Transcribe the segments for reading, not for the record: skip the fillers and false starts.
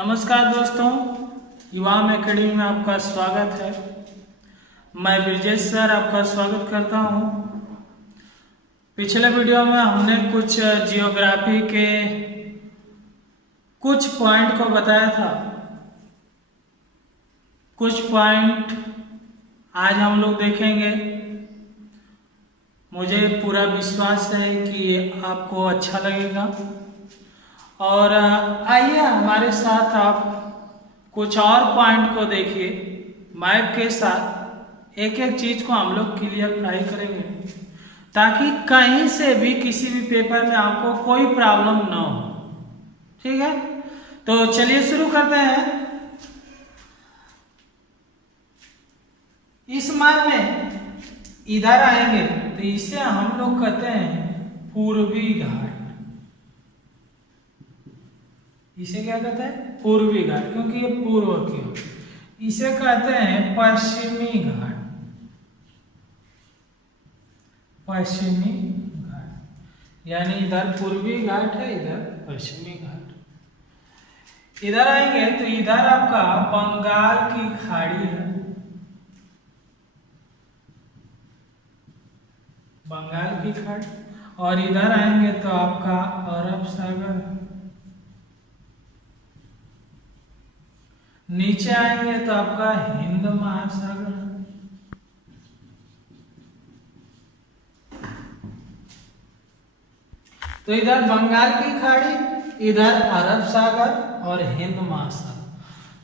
नमस्कार दोस्तों, युवाम एकेडमी में आपका स्वागत है। मैं ब्रिजेश सर आपका स्वागत करता हूं। पिछले वीडियो में हमने कुछ जियोग्राफी के कुछ पॉइंट को बताया था। कुछ पॉइंट आज हम लोग देखेंगे। मुझे पूरा विश्वास है कि आपको अच्छा लगेगा और आइए हमारे साथ आप कुछ और पॉइंट को देखिए। मैप के साथ एक एक चीज को हम लोग क्लियरफाई करेंगे ताकि कहीं से भी किसी भी पेपर में आपको कोई प्रॉब्लम ना हो। ठीक है, तो चलिए शुरू करते हैं। इस मैप में इधर आएंगे तो इसे हम लोग कहते हैं पूर्वी घाट। इसे क्या कहते हैं? पूर्वी घाट, क्योंकि ये पूर्व की ओर। इसे कहते हैं पश्चिमी घाट। पश्चिमी घाट यानी इधर पूर्वी घाट है, इधर पश्चिमी घाट। इधर आएंगे तो इधर आपका बंगाल की खाड़ी है। बंगाल की खाड़ी। और इधर आएंगे तो आपका अरब सागर है। नीचे आएंगे तो आपका हिंद महासागर। तो इधर बंगाल की खाड़ी, इधर अरब सागर और हिंद महासागर।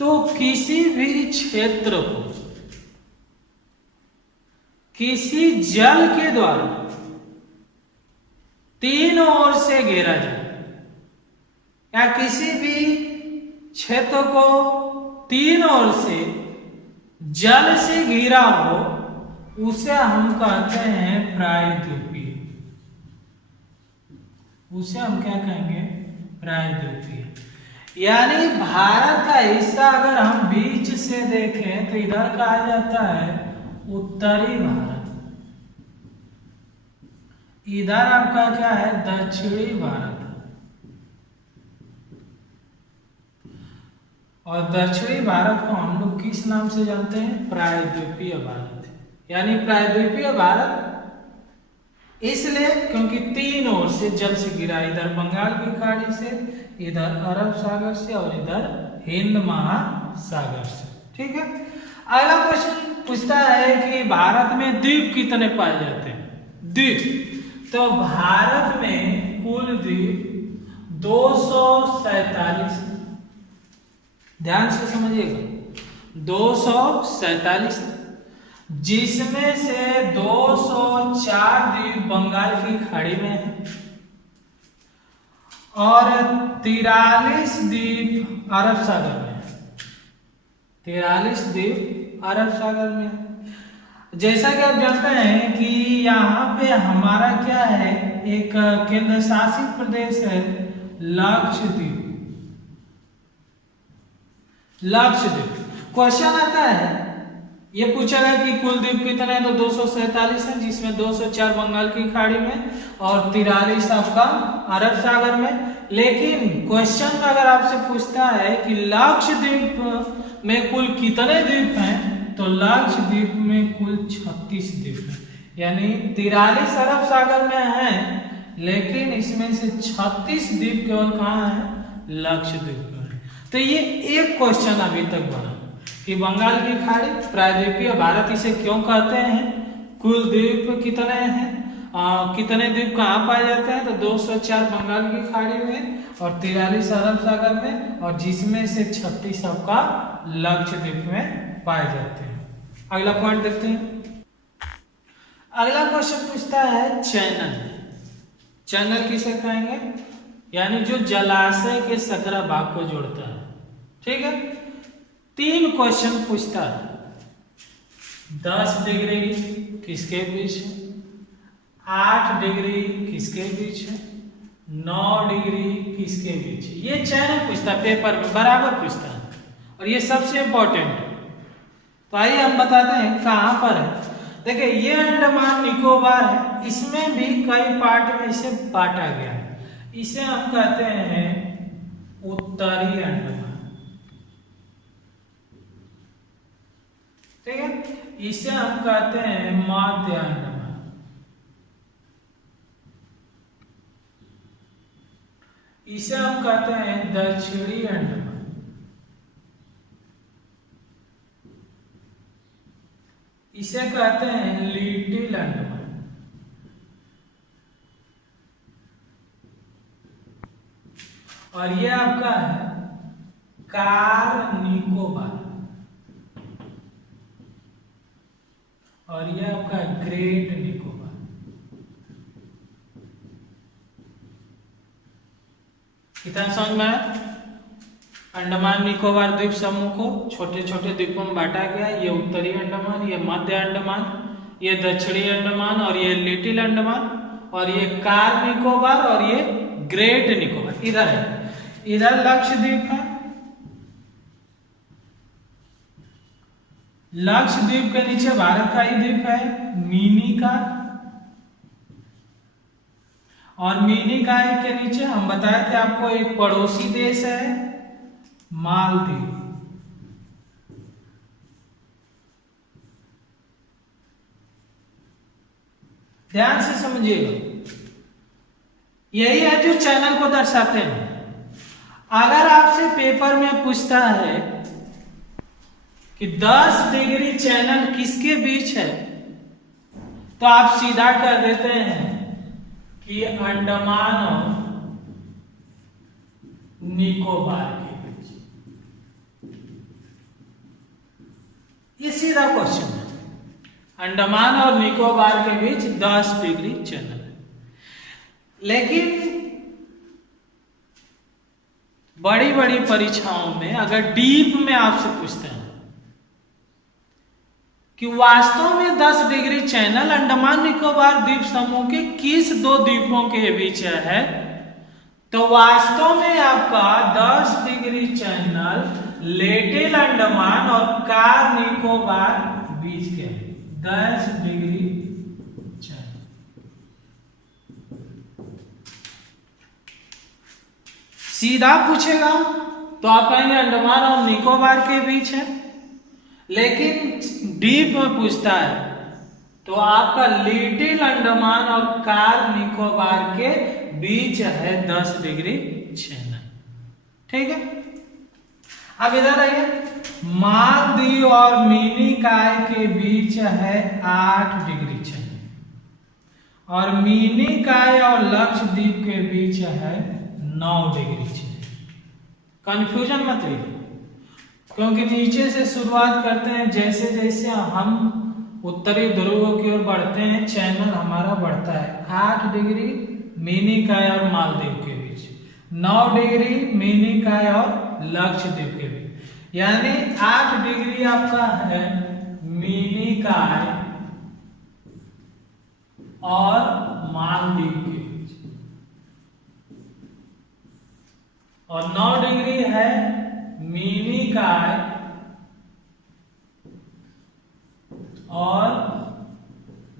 तो किसी भी क्षेत्र को किसी जल के द्वारा तीन ओर से घेरा जाए या किसी भी क्षेत्र को तीन ओर से जल से घिरा हो, उसे हम कहते हैं प्रायद्वीपीय। उसे हम क्या कहेंगे? प्रायद्वीपीय। यानी भारत का हिस्सा अगर हम बीच से देखें तो इधर कहा जाता है उत्तरी भारत। इधर आपका क्या है? दक्षिणी भारत। और दक्षिणी भारत को हम लोग किस नाम से जानते हैं? प्रायद्वीपीय भारत। यानी प्रायद्वीपीय भारत इसलिए क्योंकि तीन ओर से जल से घिरा। इधर बंगाल की खाड़ी से, इधर अरब सागर से और इधर हिंद महासागर से। ठीक है, अगला क्वेश्चन पूछता है कि भारत में द्वीप कितने पाए जाते हैं? द्वीप, तो भारत में कुल द्वीप 247। ध्यान से समझिएगा, 247, जिसमें से 204 द्वीप बंगाल की खाड़ी में है और 43 द्वीप अरब सागर में है। 43 द्वीप अरब सागर में है। जैसा कि आप जानते हैं कि यहाँ पे हमारा क्या है, एक केंद्र शासित प्रदेश है लक्षद्वीप। लक्षद्वीप। क्वेश्चन आता है, ये पूछा गया कि कुल द्वीप कितने हैं, तो 247 है, जिसमें 204 बंगाल की खाड़ी में और 43 आपका अरब सागर में। लेकिन क्वेश्चन में अगर आपसे पूछता है कि लक्षद्वीप में कुल कितने द्वीप हैं, तो लक्षद्वीप में कुल 36 द्वीप हैं। यानी 43 अरब सागर में है, लेकिन इसमें से 36 द्वीप केवल कहाँ है? लक्षद्वीप में। तो ये एक क्वेश्चन अभी तक बना कि बंगाल की खाड़ी प्रायद्वीपीय भारत इसे क्यों कहते हैं, कुल द्वीप कितने हैं, कितने द्वीप कहाँ पाए जाते हैं, तो 204 बंगाल की खाड़ी में और 43 अरब सागर में, और जिसमें से 36 आपका लक्षद्वीप में पाए जाते हैं। अगला पॉइंट देखते हैं। अगला क्वेश्चन पूछता है चैनल। चैनल किसे कहेंगे? यानी जो जलाशय के सकरा भाग को जोड़ता है। ठीक है, 3 क्वेश्चन पूछता है। 10 डिग्री किसके बीच है, 8 डिग्री किसके बीच है, 9 डिग्री किसके बीच है। ये चैनल पूछता है, पेपर में बराबर पूछता है और ये सबसे इंपॉर्टेंट है। तो आइए हम बताते हैं कहां पर है। देखिए, ये अंडमान निकोबार है, इसमें भी कई पार्ट में इसे बांटा गया है। इसे हम कहते हैं उत्तरी अंडमान। इसे हम कहते हैं मध्य अंडमान, इसे हम कहते हैं दक्षिणी अंडमान, इसे कहते हैं लिटिल अंडमान, और ये आपका है कार निकोबार, और ये आपका ग्रेट निकोबार। कितना समझ में आया? अंडमान निकोबार द्वीप समूह को छोटे छोटे द्वीपों में बांटा गया। ये उत्तरी अंडमान, ये मध्य अंडमान, ये दक्षिणी अंडमान, और ये लिटिल अंडमान, और ये कार निकोबार, और ये ग्रेट निकोबार। इधर है, इधर लक्षद्वीप है, लक्षद्वीप के नीचे भारत का ही द्वीप है मिनिकॉय, और मिनिकॉय के नीचे हम बताए थे आपको एक पड़ोसी देश है मालदीव। ध्यान से समझिएगा, यही है जो चैनल को दर्शाते हैं। अगर आपसे पेपर में पूछता है कि 10 डिग्री चैनल किसके बीच है, तो आप सीधा कर देते हैं कि अंडमान और निकोबार के बीच। ये सीधा क्वेश्चन है, अंडमान और निकोबार के बीच 10 डिग्री चैनल है। लेकिन बड़ी बड़ी परीक्षाओं में अगर डीप में आपसे पूछते हैं कि वास्तव में 10 डिग्री चैनल अंडमान निकोबार द्वीप समूह के किस दो द्वीपों के बीच है, तो वास्तव में आपका 10 डिग्री चैनल लिटिल अंडमान और कार निकोबार बीच के है। 10 डिग्री चैनल सीधा पूछेगा तो आप कहेंगे अंडमान और निकोबार के बीच है, लेकिन डीप में पूछता है तो आपका लिटिल अंडमान और कार निकोबार के बीच है 10 डिग्री चैनल। ठीक है, अब इधर आइए, मालदीव और मिनिकॉय के बीच है 8 डिग्री चैनल, और मिनिकॉय और लक्षद्वीप के बीच है 9 डिग्री चैनल। कंफ्यूजन मत रहिए, क्योंकि नीचे से शुरुआत करते हैं, जैसे जैसे हम उत्तरी ध्रुव की ओर बढ़ते हैं चैनल हमारा बढ़ता है। 8 डिग्री मिनिकॉय और मालदीव के बीच, 9 डिग्री मिनिकॉय और लक्षद्वीप के बीच, यानी 8 डिग्री आपका है मिनिकॉय और मालदीव के बीच, और 9 डिग्री है मिनिकॉय और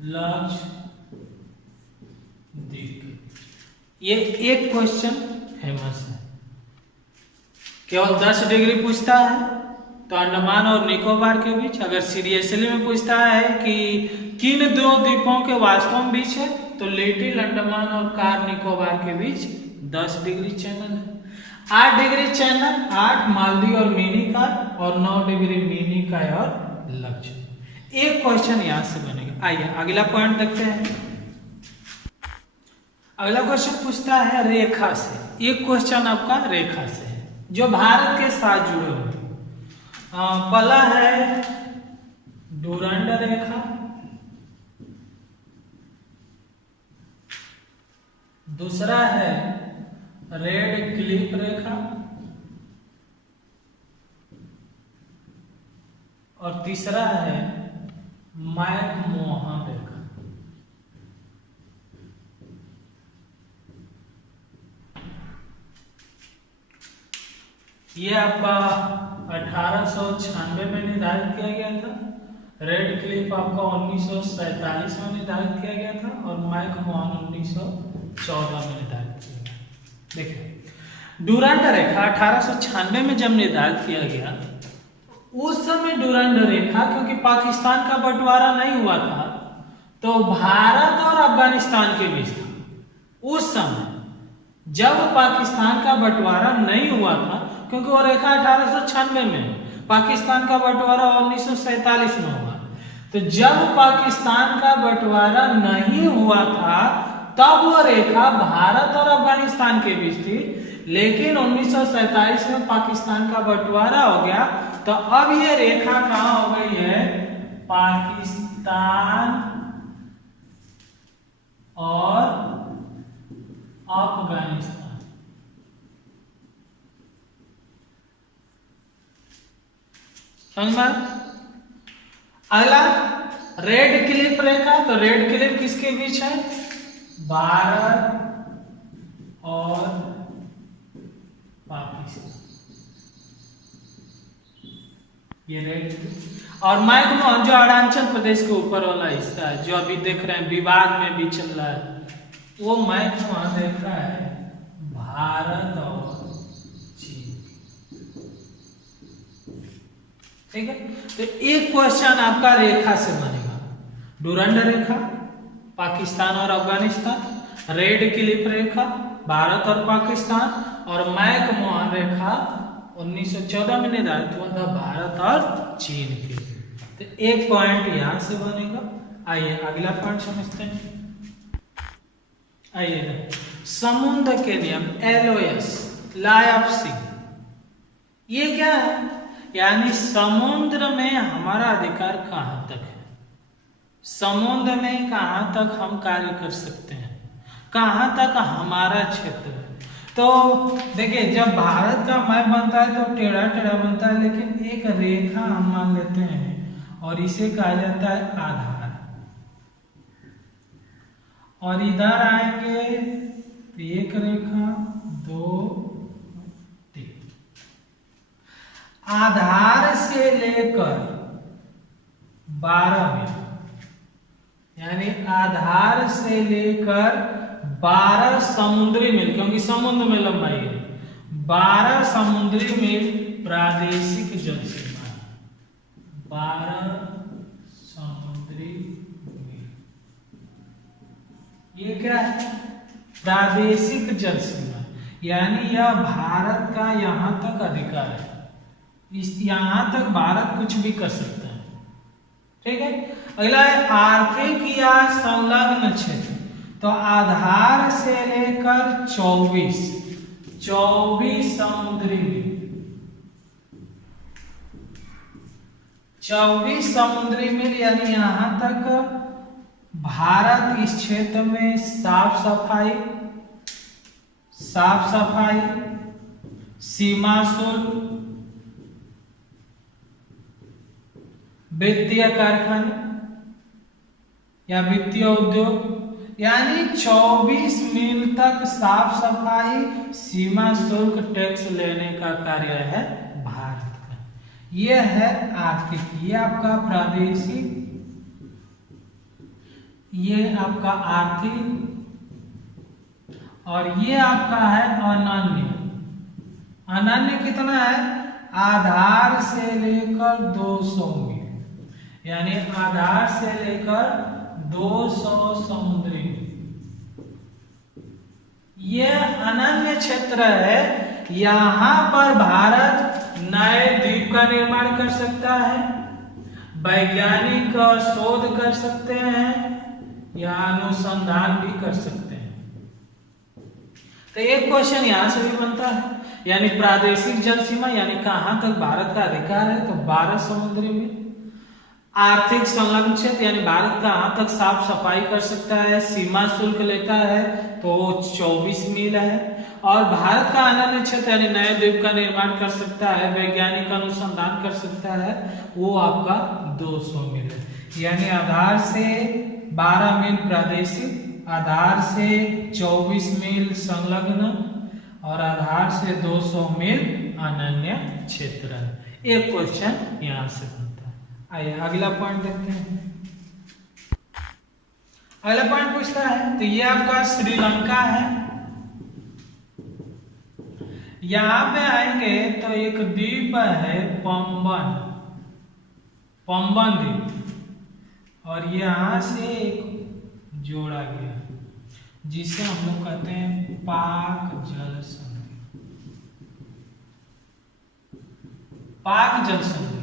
लक्षद्वीप। ये एक क्वेश्चन फेमस है, केवल 10 डिग्री पूछता है तो अंडमान और निकोबार के बीच। अगर सीरियसली में पूछता है कि किन दो द्वीपों के वास्तव में बीच है, तो लिटिल अंडमान और कार निकोबार के बीच 10 डिग्री चैनल है। 8 डिग्री चैनल, 8 मालदीव और मिनिकॉय, और 9 डिग्री मिनिकॉय और लक्षद्वीप। एक क्वेश्चन यहां से बनेगा। आइए अगला पॉइंट देखते हैं। अगला क्वेश्चन पूछता है रेखा से। एक क्वेश्चन आपका रेखा से है जो भारत के साथ जुड़े हुए। पहला है डुरंड रेखा, दूसरा है रेड क्लिफ रेखा, और तीसरा है मैकमोहन रेखा। ये आपका 1896 में निर्धारित किया गया था। रेड क्लिफ आपका 1947 में निर्धारित किया गया था, और मैकमोहन 1914 में निर्धारित किया गया। देखिए, डुरंड रेखा 1896 में जब निर्धारित किया गया उस समय डुरंड रेखा, क्योंकि पाकिस्तान का बंटवारा नहीं हुआ था, तो भारत और अफगानिस्तान के बीच था। उस समय जब पाकिस्तान का बंटवारा नहीं हुआ था, क्योंकि वो रेखा 1896 में, पाकिस्तान का बंटवारा 1947 में हुआ। तो जब पाकिस्तान का बंटवारा नहीं हुआ था तब वो रेखा भारत और अफगानिस्तान के बीच थी, लेकिन 1947 में पाकिस्तान का बंटवारा हो गया, तो अब ये रेखा कहां हो गई है, पाकिस्तान और अफगानिस्तान। समझ में? अगला रेड क्लिप रेखा, तो रेड क्लिप किसके बीच है, भारत और पाकिस्तान, ये रेड क्लिप। और मैग्मोहन जो अरुणाचल प्रदेश के ऊपर वाला हिस्सा है, जो अभी देख रहे हैं विवाद में भी चल रहा है, वो मैग्मोहन रेखा है भारत और चीन। ठीक है, तो एक क्वेश्चन आपका रेखा से बनेगा, डुरंड रेखा पाकिस्तान और अफगानिस्तान, रेड क्लिप रेखा भारत और पाकिस्तान, और मैकमोहन रेखा 1914 में निर्धारित हुआ था भारत और चीन के। तो एक पॉइंट यहां से बनेगा। आइए अगला पॉइंट समझते हैं। आइए, समुद्र के नियम, LOS, लॉ ऑफ सी, ये क्या है, यानी समुद्र में हमारा अधिकार कहां तक है, समुद्र में कहां तक हम कार्य कर सकते हैं, कहां तक हमारा क्षेत्र है। तो देखिए, जब भारत का मैप बनता है तो टेढ़ा टेढ़ा बनता है, लेकिन एक रेखा हम मान लेते हैं और इसे कहा जाता है आधार। और इधर आएंगे तो एक रेखा, 2, 3, आधार से लेकर 12 मील, यानी आधार से लेकर 12 समुद्री मील, क्योंकि समुद्र में लंबाई है, 12 समुद्री मील प्रादेशिक जल सीमा, 12 समुद्री मील, ये क्या है, प्रादेशिक जल सीमा, यानी यह भारत का यहां तक अधिकार है, इस यहां तक भारत कुछ भी कर सकता है। ठीक है, अगला है आर्थिक या संलग्न क्षेत्र, तो आधार से लेकर 24 समुद्री मील, 24 समुद्री मील, यानी यहां तक भारत इस क्षेत्र में साफ सफाई, सीमा शुल्क, वित्तीय कारखाने या वित्तीय उद्योग, यानी 24 मील तक साफ सफाई, सीमा शुल्क, टैक्स लेने का कार्य है भारत का। यह है आर्थिक, ये आपका प्रादेशिक, ये आपका आर्थिक, और ये आपका है अनन्य। अनन्य कितना है, आधार से लेकर 200 मील, यानी आधार से लेकर 200 समुद्री मील, यह अनन्य क्षेत्र है। यहां पर भारत नए द्वीप का निर्माण कर सकता है, वैज्ञानिक शोध कर सकते हैं या अनुसंधान भी कर सकते हैं। तो एक क्वेश्चन यहां से भी बनता है, यानी प्रादेशिक जल सीमा, यानी कहां तक भारत का अधिकार है, तो 12 समुद्री मील। आर्थिक संलग्न क्षेत्र, यानी भारत कहां तक साफ सफाई कर सकता है, सीमा शुल्क लेता है, तो 24 मील है। और भारत का अनन्य क्षेत्र, यानी नए द्वीप का निर्माण कर सकता है, वैज्ञानिक अनुसंधान कर सकता है, वो आपका 200 मील है। यानी आधार से 12 मील प्रादेशिक, आधार से 24 मील संलग्न, और आधार से 200 मील अनन्य क्षेत्र है। एक क्वेश्चन यहां से बनता है। आइए अगला पॉइंट देखते हैं। अगला पॉइंट पूछता है, तो ये आपका श्रीलंका है। यहां पे आएंगे तो एक द्वीप है पंबन, पंबन द्वीप और यहाँ से एक जोड़ा गया जिसे हम लोग कहते हैं पाक जल संधि। पाक जल संधि।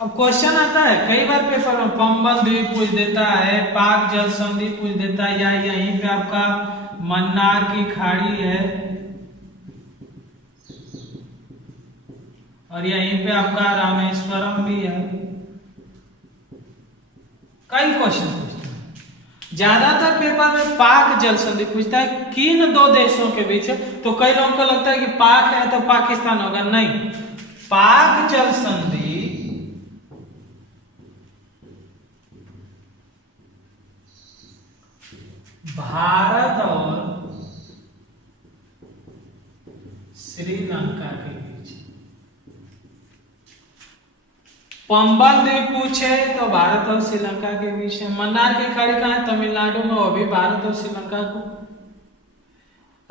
अब क्वेश्चन आता है कई बार पेपर में पंबन द्वीप पूछ देता है, पाक जल संधि पूछ देता है, या यहीं पे आपका मन्नार की खाड़ी है और यहीं पे आपका रामेश्वरम भी है। कई क्वेश्चन पूछते हैं। ज्यादातर पेपर में पाक जल संधि पूछता है किन दो देशों के बीच है, तो कई लोगों को लगता है कि पाक है तो पाकिस्तान होगा, नहीं। पाक जल संधि भारत और श्रीलंका के बीच। पंबन द्वीप पूछे तो भारत और श्रीलंका के बीच है। मन्नार की खाड़ी कहाँ है? तमिलनाडु में, वो भी भारत और श्रीलंका को।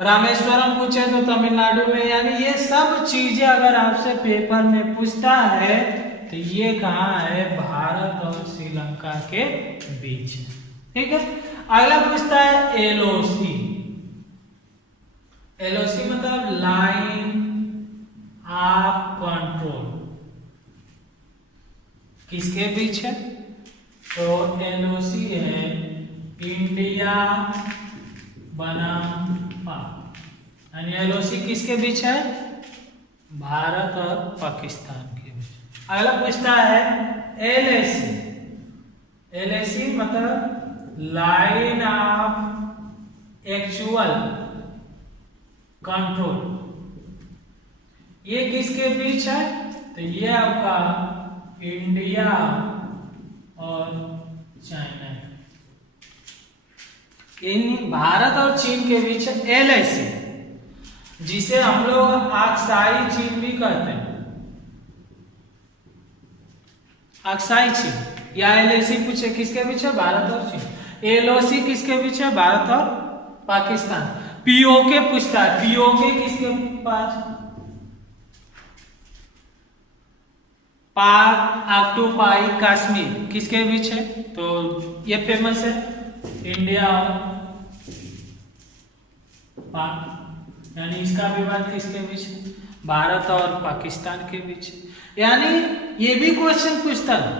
रामेश्वरम पूछे तो तमिलनाडु में। यानी ये सब चीजें अगर आपसे पेपर में पूछता है तो ये कहाँ है? भारत और श्रीलंका के बीच। ठीक है। अगला पूछता है एलओसी। एलओसी मतलब लाइन ऑफ कंट्रोल, किसके बीच है? तो एलओसी है इंडिया बनाम पाक। यानी एलओसी किसके बीच है? भारत और पाकिस्तान के बीच। अगला पूछता है एलएसी। एलएसी मतलब लाइन ऑफ एक्चुअल कंट्रोल, ये किसके बीच है? तो ये आपका इंडिया और चाइना, इन भारत और चीन के बीच है एलएसी, जिसे हम लोग अक्साई चीन भी कहते हैं। अक्साई चीन या एलएसी पूछे किसके बीच है? भारत और चीन। एलओसी किसके बीच है? भारत और पाकिस्तान। पीओके पूछता है, पीओके किसके पास? पाक ऑक्टोपाई कश्मीर किसके बीच है? तो ये फेमस है इंडिया और पाक। यानी इसका विवाद किसके बीच है? भारत और पाकिस्तान के बीच। यानी ये भी क्वेश्चन पूछता है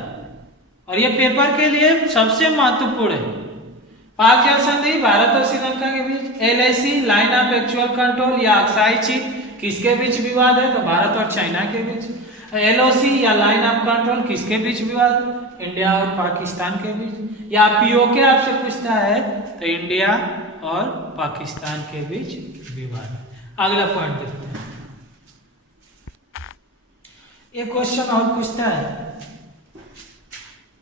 और ये पेपर के लिए सबसे महत्वपूर्ण है। पाक जल संधि भारत और श्रीलंका के बीच। LAC line of actual control या अक्साई चीन किसके बीच विवाद है? तो भारत और चाइना के बीच। एलओसी या लाइन ऑफ कंट्रोल किसके बीच विवाद? इंडिया और पाकिस्तान के बीच। या पीओके आपसे पूछता है तो इंडिया और पाकिस्तान के बीच विवाद। अगला पॉइंट देखते हैं। एक क्वेश्चन और पूछता है,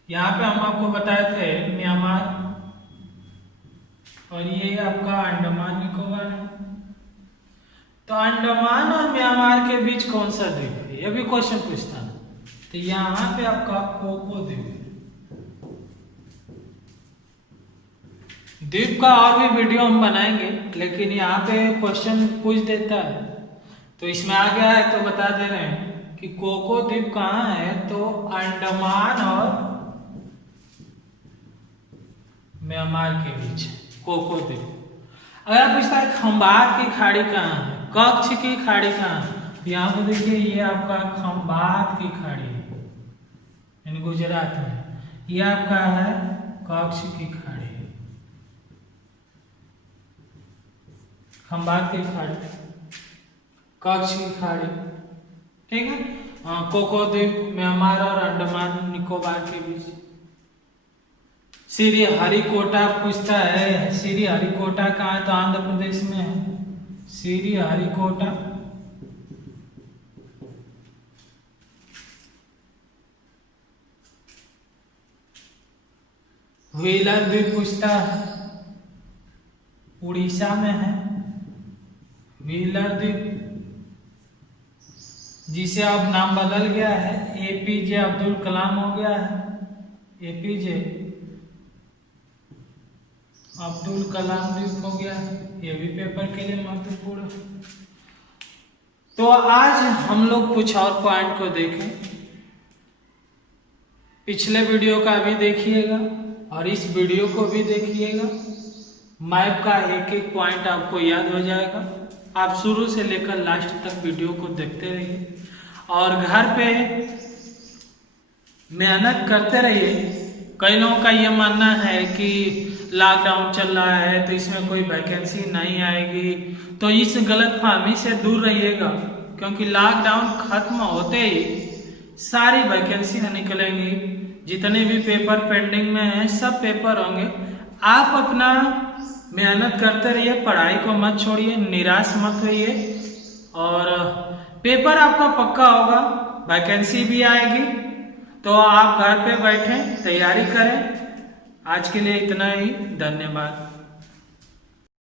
यहाँ पे हम आपको बताए थे म्यांमार और ये आपका अंडमान निकोबार है। तो अंडमान और म्यांमार के बीच कौन सा द्वीप है? ये भी क्वेश्चन पूछता है। तो यहाँ पे आपका कोको द्वीप। द्वीप का और भी वीडियो हम बनाएंगे, लेकिन यहाँ पे क्वेश्चन पूछ देता है तो इसमें आ गया है तो बता दे रहे हैं कि कोको द्वीप कहाँ है? तो अंडमान और म्यांमार के बीच कोको द्वीप। अगर पूछता है खंबात की खाड़ी कहाँ है? कच्छ की खाड़ी कहाँ है? यहाँ पे देखिए ये आपका खंबात की खाड़ी है, यानी गुजरात में। ये आपका है कच्छ की खाड़ी, खंबात की खाड़ी, कच्छ की खाड़ी। ठीक है। कोको द्वीप म्यांमार और अंडमान निकोबार के बीच। श्री हरिकोटा पूछता है, श्री हरिकोटा कहाँ है? तो आंध्र प्रदेश में है श्री हरिकोटा। व्हीलर द्वीप पूछता है, उड़ीसा में है व्हीलर द्वीप, जिसे अब नाम बदल गया है, एपीजे अब्दुल कलाम हो गया है। एपीजे अब्दुल कलाम द्वीप हो गया। ये भी पेपर के लिए महत्वपूर्ण है। तो आज हम लोग कुछ और पॉइंट को देखें। पिछले वीडियो का भी देखिएगा और इस वीडियो को भी देखिएगा। मैप का एक एक पॉइंट आपको याद हो जाएगा। आप शुरू से लेकर लास्ट तक वीडियो को देखते रहिए और घर पे मेहनत करते रहिए। कई लोगों का ये मानना है कि लॉकडाउन चल रहा है तो इसमें कोई वैकेंसी नहीं आएगी, तो इस गलतफहमी से दूर रहिएगा, क्योंकि लॉकडाउन खत्म होते ही सारी वैकेंसियां निकलेंगी। जितने भी पेपर पेंडिंग में हैं सब पेपर होंगे। आप अपना मेहनत करते रहिए, पढ़ाई को मत छोड़िए, निराश मत होइए और पेपर आपका पक्का होगा, वैकेंसी भी आएगी। तो आप घर पे बैठे तैयारी करें। आज के लिए इतना ही, धन्यवाद।